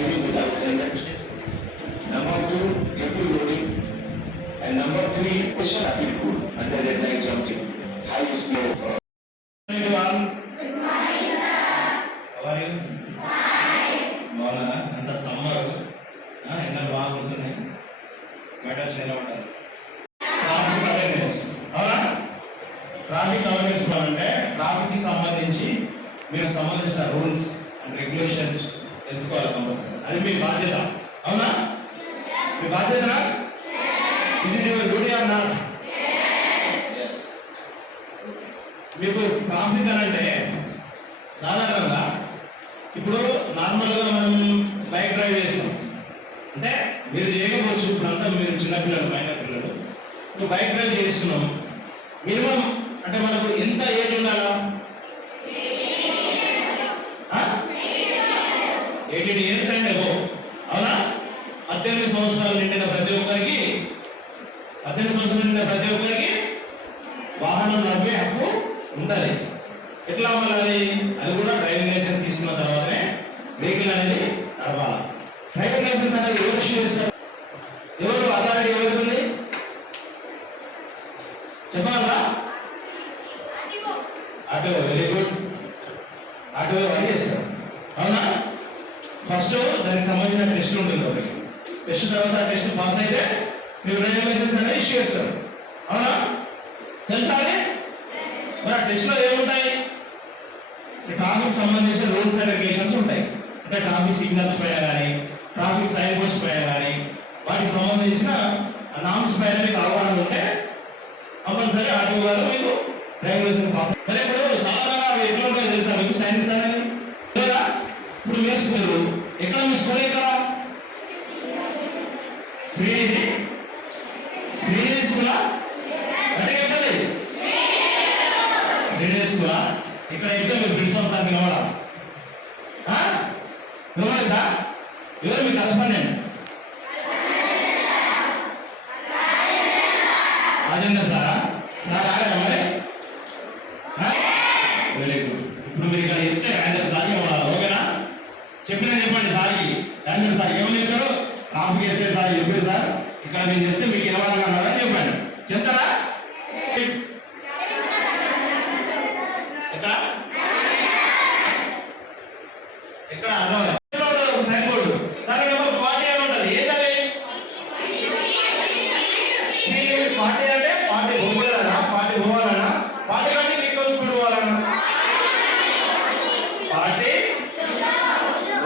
Driving without helmet number two ఎప్పుడు loading and number three question appeal Good morning, sir. How are you? Fine. బాగున్నారా? అంత summer ఎండలు బాగా కొడుతున్నాయి. బయట ఉంటారు ట్రాఫిక్ అవేర్నెస్ అవునా? ట్రాఫిక్ అవేర్నెస్ అంటే ట్రాఫిక్కి సంబంధించి మీరు సంబంధించిన రూల్స్ అండ్ రెగ్యులేషన్స్ తెలుసుకోవాలి కంపల్సరీ అది మీ బాధ్యత. అవునా? మీ బాధ్యత? ఇది యువర్ డ్యూటీ ఆర్ నాట్ మీకు ట్రాఫిక్ అని అంటే సాధారణంగా ఇప్పుడు నార్మల్గా మనం బైక్ డ్రైవ్ చేస్తాం. అంటే మీరు చేయకపోవచ్చు ఇప్పుడంతా మీరు చిన్నపిల్లలు పైన పిల్లలు ఇప్పుడు బైక్ డ్రైవ్ చేస్తున్నాం మినిమం అంటే మనకు ఎంత ఏజ్ ఉండాలా? ఎయిటీన్ ఇయర్స్ అండ్ అబో అవునా? పద్దెనిమిది సంవత్సరాలు నిండిన ప్రతి ఒక్కరికి పద్దెనిమిది సంవత్సరాలు నిండిన ప్రతి ఒక్కరికి వాహనం నడిపే హక్కు ఉండాలి. ఎట్లా అవ్వాలి అది కూడా డ్రైవింగ్ లైసెన్స్ తీసుకున్న తర్వాతనే వెహికల్ అనేది నడపాలి. డ్రైవింగ్ లైసెన్స్ అనేది ఎవరు ఇష్యూ చేస్తారు? ఎవరు అథారిటీ ఎవరికి ఉంది చెప్పాలా అటు వెరీ గుడ్ అటు అని చేస్తారు అవునా? ఫస్ట్ దానికి సంబంధించిన టెస్ట్ ఉంటుంది ఒకటి టెస్ట్ తర్వాత ఆ టెస్ట్ పాస్ అయితే మీరు డ్రైవింగ్ లైసెన్స్ అనేది ఇష్యూ చేస్తారు. అవునా? తెలుసా అది? మరి ఆ టెస్ట్లో ఏముంటాయి? ట్రాఫిక్ సంబంధించిన రూల్స్ అండ్ రెగ్యులేషన్స్ ఉంటాయి. అంటే ట్రాఫిక్ సిగ్నల్స్ పైన కానీ ట్రాఫిక్ సైన్ బోర్డ్స్ పైన కానీ వాటికి సంబంధించిన నామ్స్ పైన మీకు అవగాహన ఉంటే కంపల్సరీ ఆటో గారు మీకు డ్రైవింగ్ లైసెన్స్ పాస్ సరే ఇప్పుడు సాధారణంగా అవి ఎట్లా ఉంటాయో తెలుసా? మీకు సైన్స్ అనేది లేదా ఇప్పుడు మీ స్కూల్ ఎక్కడ మీ స్కూల్ ఎక్కడ శ్రీనిధి శ్రీనిధి స్కూలా? అంటే ఎక్కడి శ్రీనిధి స్కూలా? ఇక్కడ అయితే మీరు ప్రిన్సిపల్ సార్ వినవాడా వినవాడా ఎవరు మీ కరస్పాండెంట్ రాజేంద్ర సారా సార్ ఆగారా మరి వెరీ గుడ్ ఇప్పుడు మీరు ఇక్కడ చెప్తే రాజేంద్ర సార్కి ఇవ్వాలి ఓకేనా చెప్పిన చెప్పండి సార్కి రాజేంద్ర సార్ ఏమని చెప్పారు ట్రాఫిక్ ఎస్ఐ సార్ చెప్పారు సార్ ఇక్కడ మీరు చెప్తే మీకు ఇరవై ఇవ్వాలన్నారని చెప్పాను. చెప్తారా ఎక్కడ ఎక్కడ అర్థం కాదు. ఎక్కడ ఉంటుంది ఒక సైన్ బోర్డు దాని నెంబర్ ఫార్టీ అని ఉంటుంది ఏంటది స్పీడ్ లిమిట్ ఫార్టీ అంటే ఫార్టీ పోవాలన్నా ఫార్టీ పోవాలన్నా ఫార్టీ కంటే ఎక్కువ స్పీడ్ పోవాలన్నా ఫార్టీ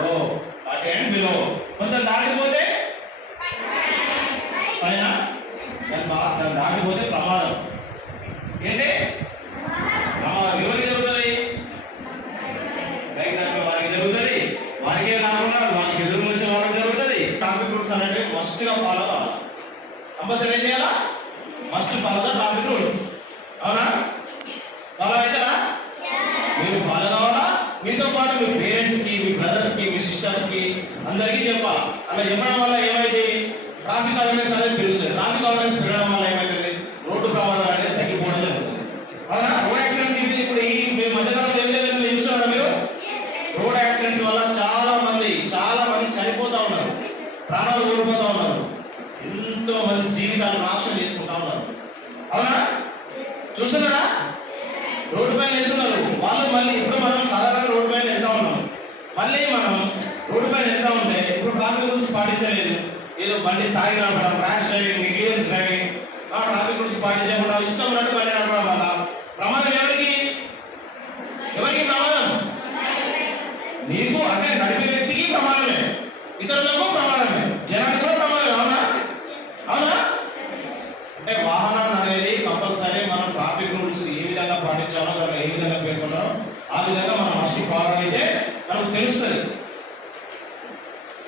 ఓ ఫార్టీ అండ్ బిలో కొంచెం దాటిపోతే పైన? దాన్ని దాటిపోతే ప్రమాదం. ఏంటి? ప్రమాదం. ఎవరికి జరుగుతుంది? బైక్ వారికి జరుగుతుంది. వారికే కాకుండా వారికి ఎదురు వచ్చే వాళ్ళకి జరుగుతుంది. ట్రాఫిక్ రూల్స్ అనేవి మస్ట్గా ఫాలో అవ్వాలి. కంపల్సరీ ఏం చేయాలా? Must follow the traffic rules అవునా? ఫాలో అవుతారా? మీరు ఫాలో కావాలా? మీతో పాటు మీ పేరెంట్స్కి మీ బ్రదర్స్కి మీ సిస్టర్స్కి అందరికీ చెప్పాలి? అలా చెప్పడం వల్ల ట్రాఫిక్ అవేర్నెస్ అనేది పెరుగుతుంది. ట్రాఫిక్ అవేర్నెస్ పెరగడం వల్ల ఏమైతుంది? రోడ్డు ప్రమాదాలు అనేది తగ్గిపోవడం జరుగుతుంది అవునా? రోడ్ యాక్సిడెంట్స్ ఇప్పుడు ఇప్పుడు ఈ మీ మధ్యకాలంలో ఏం లేదని మీరు చూస్తున్నారా మీరు? రోడ్ యాక్సిడెంట్స్ వల్ల చాలా మంది చాలా మంది చనిపోతా ఉన్నారు. ప్రాణాలు కోల్పోతా ఉన్నారు. ఎంతో మంది జీవితాలు నాశనం చేసుకుంటా ఉన్నారు. అవునా? చూస్తున్నారా? రోడ్డు పైన వెళ్తున్నారు. వాళ్ళు మళ్ళీ ఇప్పుడు మనం సాధారణంగా రోడ్డు పైన వెళ్తా ఉన్నాం. మళ్ళీ మనం రోడ్డు పైన వెళ్తా ఉంటే ఇప్పుడు ట్రాఫిక్ రూల్స్ పాటించలేదు. ఏదో బండి తాగి నడపడం rash driving negligence driving traffic rules పాటించకుండా ఇష్టం ఉన్నట్టు బండి నడపడం వల్ల ప్రమాదం ఎవరికి ఎవరికి ప్రమాదం నీకు అంటే నడిపే వ్యక్తికి ప్రమాదమే ఇతరులకు ప్రమాదమే జనానికి కూడా ప్రమాదమే అవునా అవునా అంటే వాహనం అనేది కంపల్సరీ మనం ట్రాఫిక్ రూల్స్ ఏ విధంగా పాటించాలో దాంట్లో ఏ విధంగా పేర్కొన్నారో ఆ విధంగా మనం మస్ట్ ఫాలో అయితే మనకు తెలుస్తుంది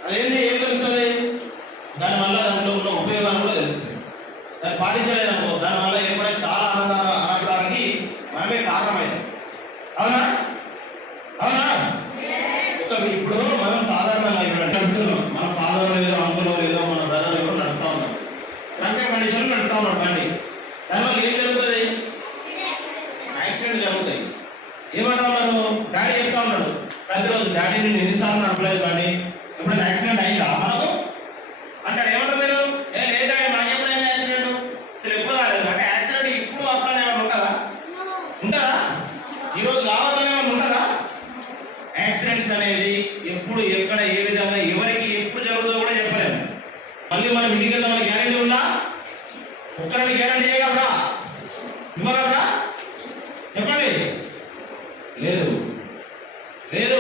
అదేంటి ఏం తెలుస్తుంది దానివల్ల దాంట్లో ఉన్న ఉపయోగాలు కూడా తెలుస్తుంది దాన్ని పాటించలేదనుకో దానివల్ల ఏర్పడే చాలా అనాథ అనాథానికి మనమే కారణమైంది అవునా? అవునా? ఇప్పుడు మనం సాధారణంగా ఇక్కడ నడుపుతున్నాం. మన ఫాదర్ లేదో అంకుల్ లేదో మన బ్రదర్ ఏదో నడుపుతా ఉన్నాం. అంటే కండిషన్ నడుపుతా ఉన్నాం బండి. దానివల్ల ఏం జరుగుతుంది? యాక్సిడెంట్ జరుగుతాయి. ఏమంటా ఉన్నారు డాడీ చెప్తా ఉన్నాడు. ప్రతిరోజు డాడీ నేను ఎన్నిసార్లు నడపలేదు కానీ ఎప్పుడైనా యాక్సిడెంట్ అయిందా? మనకు అంటాడు ఏమంటారు మీరు ఏ లేదా నాకు ఎప్పుడైనా యాక్సిడెంట్ అసలు ఎప్పుడు కాలేదు అంటే యాక్సిడెంట్ ఇప్పుడు అప్పుడైనా ఏమైనా ఉంటుందా ఉంటుందా ఈరోజు కావాలని ఏమైనా ఉంటుందా యాక్సిడెంట్స్ అనేది ఎప్పుడు ఎక్కడ ఏ విధంగా ఎవరికి ఎప్పుడు జరుగుతుందో కూడా చెప్పలేము మళ్ళీ మనం ఇంటికి మన గ్యారెంటీ ఉందా? ఒక్కరికి గ్యారెంటీ చేయగలరా? ఇవ్వగలరా? చెప్పండి. లేదు. లేదు.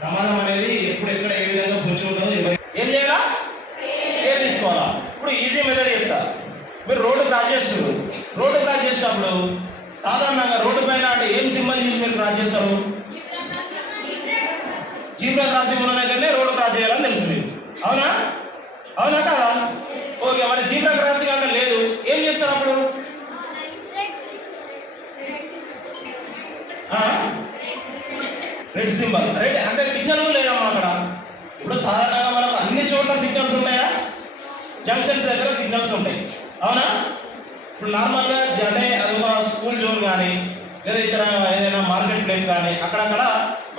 ప్రమాదం అనేది ఎప్పుడు ఎక్కడ ఏ విధంగా పొంచి ఉంటుందో ఏం చేయాలా? కేర్ తీసుకోవాలా? ఇప్పుడు ఈజీ మెథడ్ చెప్తా. మీరు రోడ్డు క్రాస్ చేస్తున్నారు. రోడ్డు క్రాస్ చేసినప్పుడు సాధారణంగా రోడ్డు పైన అంటే ఏం సింబల్ చూసి మీరు క్రాస్ చేస్తారు? జీబ్రా క్రాసింగ్ ఉన్న దగ్గరనే రోడ్డు క్రాస్ చేయాలని తెలుసు అవునా? అవునా కదా? ఓకే మరి జీబ్రా క్రాసింగ్ అక్కడ లేదు. ఏం చేస్తారు అప్పుడు? రెడ్ సింబల్ రెడ్ అంటే సిగ్నల్ లేదమ్మా అక్కడ. ఇప్పుడు సాధారణంగా మనకు అన్ని చోట్ల సిగ్నల్స్ ఉన్నాయా? జంక్షన్స్ దగ్గర సిగ్నల్స్ ఉంటాయి. అవునా? ఇప్పుడు నార్మల్గా అంటే అదొక స్కూల్ జోన్ కానీ లేదా ఇతర ఏదైనా మార్కెట్ ప్లేస్ కానీ అక్కడక్కడ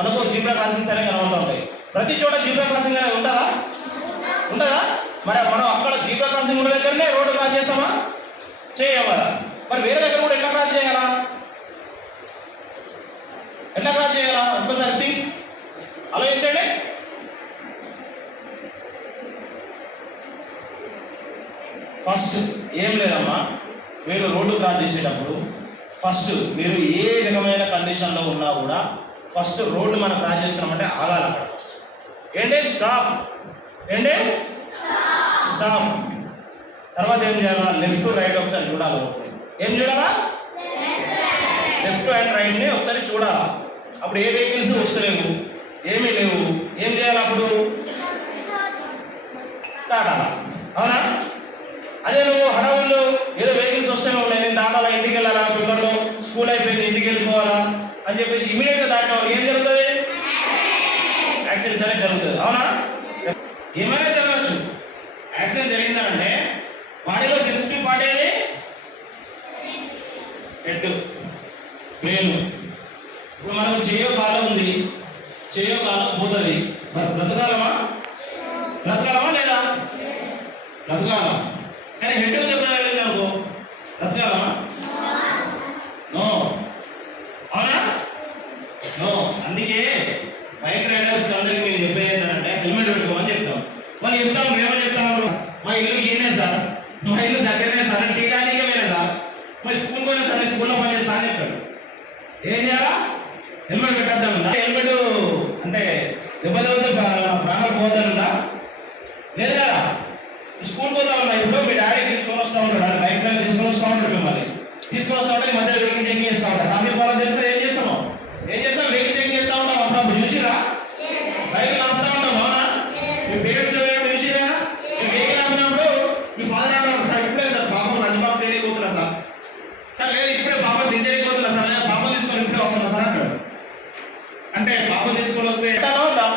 మనకు జీబ్రా క్రాసింగ్స్ అనేవి కనబడుతూ ఉంటాయి. ప్రతి చోట జీబ్రా క్రాసింగ్ అనేది ఉంటుందా? ఉంటుందా? మరి మనం అక్కడ జీబ్రా క్రాసింగ్ ఉన్న దగ్గరనే రోడ్డు క్రాస్ చేస్తామా? చేయం కదా మరి వేరే దగ్గర కూడా ఎట్లా క్రాస్ చేయాలా? ఎట్లా క్రాస్ చేయాలా? ఒక్కసారి థింక్ ఆలోచించండి. ఫస్ట్ ఏం లేదమ్మా మీరు రోడ్డు క్రాస్ చేసేటప్పుడు ఫస్ట్ మీరు ఏ రకమైన కండిషన్లో ఉన్నా కూడా ఫస్ట్ రోడ్డు మనం క్రాస్ చేస్తున్నామంటే ఆగాలి అక్కడ ఏంటి? స్టాప్. ఏంటి? స్టాప్. తర్వాత ఏం చేయాలా? లెఫ్ట్ రైట్ ఒకసారి చూడాలి ఏం చూడాలా లెఫ్ట్ అండ్ రైట్ని ఒకసారి చూడాలా. అప్పుడు ఏ వెహికల్స్ వస్తలేవు? ఏమీ లేవు. ఏం చేయాలి అప్పుడు? దాటాలా అవునా? అదే నువ్వు హడావుల్లో ఏదో వెహికల్స్ వస్తేనే ఉన్నాయి నేను దాటాలా ఇంటికి వెళ్ళాలా తొందరలో స్కూల్ అయిపోయింది ఇంటికి వెళ్ళిపోవాలా అని చెప్పేసి ఇమీడియట్గా దాకా ఏం జరుగుతుంది? యాక్సిడెంట్ అనేది జరుగుతుంది. అవునా? ఏమైనా జరగచ్చు యాక్సిడెంట్ జరిగిందంటే బాడీలో సెన్సిటివ్ పార్ట్ ఏది? హెడ్ బ్రెయిన్ ఇప్పుడు మనకు చేయో కాలం ఉంది. చేయో కాలం పోతుంది. మరి బ్రతకాలమా? బ్రతకాలమా లేదా? బ్రతకాలం. కానీ హెడ్ నో అవునా? నో అందుకే బైక్ రైడర్స్ అందరికి మేము చెప్పేది ఏంటంటే హెల్మెట్ పెట్టుకోమని చెప్తాం. వాళ్ళు చెప్తాం మేమని చెప్తాము మా ఇల్లు ఈయనే సార్. మా ఇల్లు దగ్గరనే సార్. అంటే టీకానికే వేరే సార్. మరి స్కూల్ పోయినా సార్ స్కూల్లో పని చేస్తా అని చెప్పాడు. ఏం చేయాలా? హెల్మెట్ పెట్టద్దాం హెల్మెట్ అంటే దెబ్బ ప్రాణాలు పోతానుందా లేదు కదా. స్కూల్ పోతా ఉన్నా ఇప్పుడు మీ డాడీ తీసుకొని వస్తా ఉంటాడు బైక్ మీద తీసుకొని వస్తా ఉంటాడు మిమ్మల్ని. తీసుకొని వస్తూ ఉంటే ఈ మధ్య వెహికల్ చెక్ చేస్తూ ఉంటాడు ట్రాఫిక్ వాళ్ళని తెలిస్తే ఏం చేస్తాము ఏం చేస్తాం వెహికల్ చెక్ చేస్తూ ఉంటాం అప్పుడప్పుడు చూసిరా బైక్ ఆపుతా ఉంటాం అవునా మీ పేరెంట్స్ ఎవరైనా చూసిరా మీ వెహికల్ ఆపినప్పుడు మీ ఫాదర్ అంటారు సార్ ఇప్పుడే సార్ పాపం లంచ్ బాక్స్ ఏరికి పోతున్నా సార్ సార్ లేదు ఇప్పుడే పాపం దించేకి పోతున్నా సార్ లేదా పాపం తీసుకొని ఇప్పుడే వస్తున్నా సార్ అంటాడు అంటే పాపం తీసుకొని వస్తే ఎట్లా ఉందా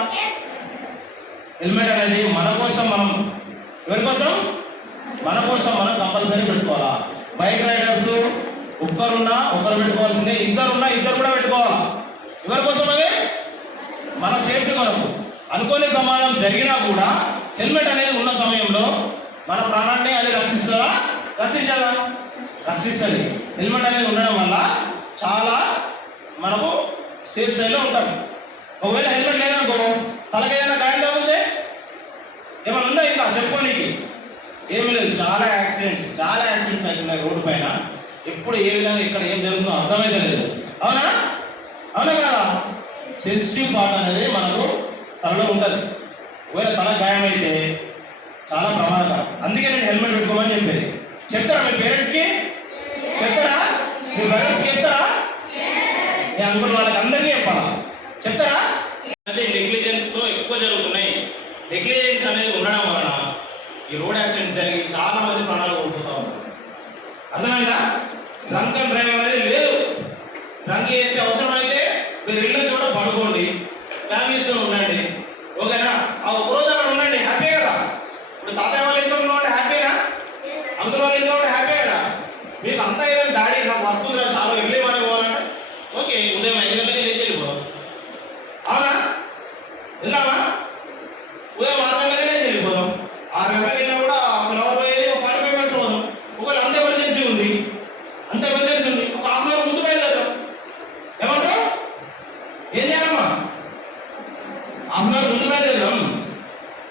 హెల్మెట్ అనేది మన కోసం మనం ఎవరి కోసం మన కోసం మనం కంపల్సరీ పెట్టుకోవాలా బైక్ రైడర్స్ ఒక్కరున్నా ఒకరు పెట్టుకోవాల్సిందే ఇద్దరున్నా ఇద్దరు కూడా పెట్టుకోవాలా ఎవరి కోసం అది మన సేఫ్టీ కొరకు అనుకోని ప్రమాదం జరిగినా కూడా హెల్మెట్ అనేది ఉన్న సమయంలో మన ప్రాణాన్ని అది రక్షిస్తుందా? రక్షించదా? రక్షిస్తుంది. హెల్మెట్ అనేది ఉండడం వల్ల చాలా మనకు సేఫ్ సైడ్లో ఉంటాం ఒకవేళ హెల్మెట్ లేదనుకో తలకేదైనా ఏదైనా గాయం తగిలితే? ఏమైనా ఉందా ఇంకా? చెప్పుకోనికి ఏమీ లేదు. చాలా యాక్సిడెంట్స్ చాలా యాక్సిడెంట్స్ అవుతున్నాయి రోడ్డు పైన. ఎప్పుడు ఏ విధంగా ఇక్కడ ఏం జరుగుతుందో అర్థమైతే లేదు. అవునా? అవునా సెన్సిటివ్ పార్ట్ అనేది మనకు తలలో ఉంటుంది. ఒకవేళ తల గాయమైతే చాలా ప్రమాదకరం. అందుకే నేను హెల్మెట్ పెట్టుకోమని చెప్పేది. చెప్తారా మీ పేరెంట్స్కి చెప్తారా? మీ పేరెంట్స్కి చెప్తారా? మీ అంకుల్ వాళ్ళకి అందరికీ చెప్పాలా? చెప్తారా? అంటే నెగ్లిజెన్స్తో ఎక్కువ జరుగుతున్నాయి. నెగ్లిజెన్స్ అనేది ఉండడం వలన ఈ రోడ్ యాక్సిడెంట్ జరిగి చాలా మంది ప్రాణాలు కోల్పోతా ఉన్నారు. అర్థమైందా? డ్రంక్ అండ్ డ్రైవ్ అనేది లేదు. డ్రంక్ చేసే అవసరం అయితే మీరు ఇల్లు చోట పడుకోండి. ఫ్యామిలీస్తో ఉండండి. ఓకేనా? ఆ ఒక రోజు అక్కడ ఉండండి. హ్యాపీ కదా? ఇప్పుడు తాతయ్య వాళ్ళ ఇంట్లో ఉన్నవాడు హ్యాపీనా అంకుల్ వాళ్ళ ఇంట్లో ఉంటే హ్యాపీ కదా మీకు అంతా ఏదైనా డాడీ నాకు వర్క్ ఉందిరా చాలా ఎర్లీ మార్నింగ్ పోవాలంటే ఓకే ఉదయం అంత ఎమర్జెన్సీ ఉంది ఒక హాఫ్ అవర్ ముందు బయలుదేరాం ఏమంటావు ఏం చేయాలమ్మా హాఫ్ అవర్ ముందు బయలుదేరాం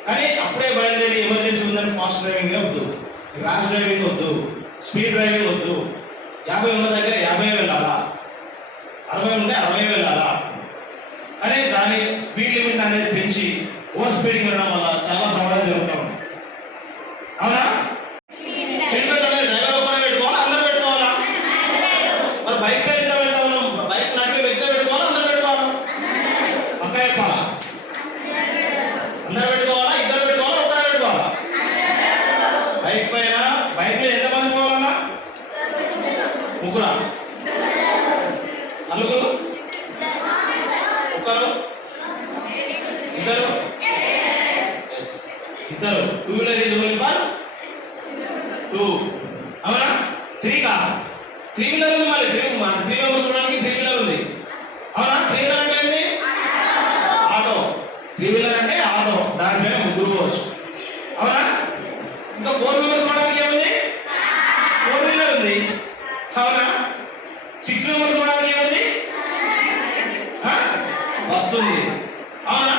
కానీ అప్పుడే బయలుదేరి ఎమర్జెన్సీ ఉందని ఫాస్ట్ డ్రైవింగ్ వద్దు. ర్యాష్ డ్రైవింగ్ వద్దు. స్పీడ్ డ్రైవింగ్ వద్దు. యాభై ఉన్న దగ్గర యాభై వెళ్ళాలా? అరవై ఉంటే అరవై వెళ్ళాలా? కానీ దాని స్పీడ్ లిమిట్ అనేది పెంచి ఓవర్ స్పీడింగ్ వెళ్ళడం వల్ల చాలా ప్రమాదం జరుగుతూ ఉంటాయి అవునా? అనేది అందరూ పెట్టుకోవాలా? మరి బైక్ పై బైక్ నడిపి వ్యక్తి పెట్టుకోవాలి? అందరూ పెట్టుకోవాలి? పక్క చెప్పాలా అందరూ పెట్టుకోవాలా ఇద్దరు పెట్టుకోవాలా ఒకరే పెట్టుకోవాలా బైక్ పైన బైక్లో ఎంత మంది పోవాలన్నా ముగ్గురా? నలుగురు ఒకరు ఇద్దరు? ఇద్దరు. Two wheeler is only for two అవునా? త్రీ కా త్రీ వీలర్ ఉంది మరి. త్రీ త్రీ మెంబర్స్ చూడడానికి త్రీ వీలర్ ఉంది. అవునా? త్రీ వీలర్ అంటే ఏంటి ఆటో త్రీ వీలర్ అంటే ఆటో దానిపైన ముగ్గురు పోవచ్చు. అవునా? ఇంకా ఫోర్ మెంబర్స్ చూడడానికి ఏముంది? ఫోర్ వీలర్ ఉంది. అవునా సిక్స్ మెంబర్స్ చూడడానికి ఏముంది ఉంది అవునా?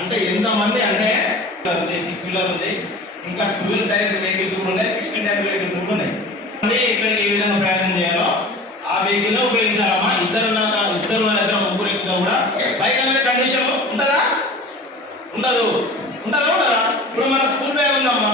అంటే ఎంతమంది అంటే సిక్స్ వీలర్ ఉంది. ఇంకా ట్వెల్వ్ టైర్స్ వెహికల్స్ కూడా ఉన్నాయి సిక్స్టీన్ టైర్స్ వెహికల్స్ కూడా ఉన్నాయి. అంటే ఇక్కడికి ఏ విధంగా ప్రయాణం చేయాలో ఆ వెహికల్ ఉపయోగించాలమ్మా. ఇద్దరు ఇద్దరు దగ్గర ముగ్గురు ఎక్కువ కూడా. బైక్ అనేది కండిషన్ ఉంటుందా? ఉండదు. ఉండదా? ఉండదా? ఇప్పుడు మన స్కూల్ బ్యాగ్ ఉందమ్మా.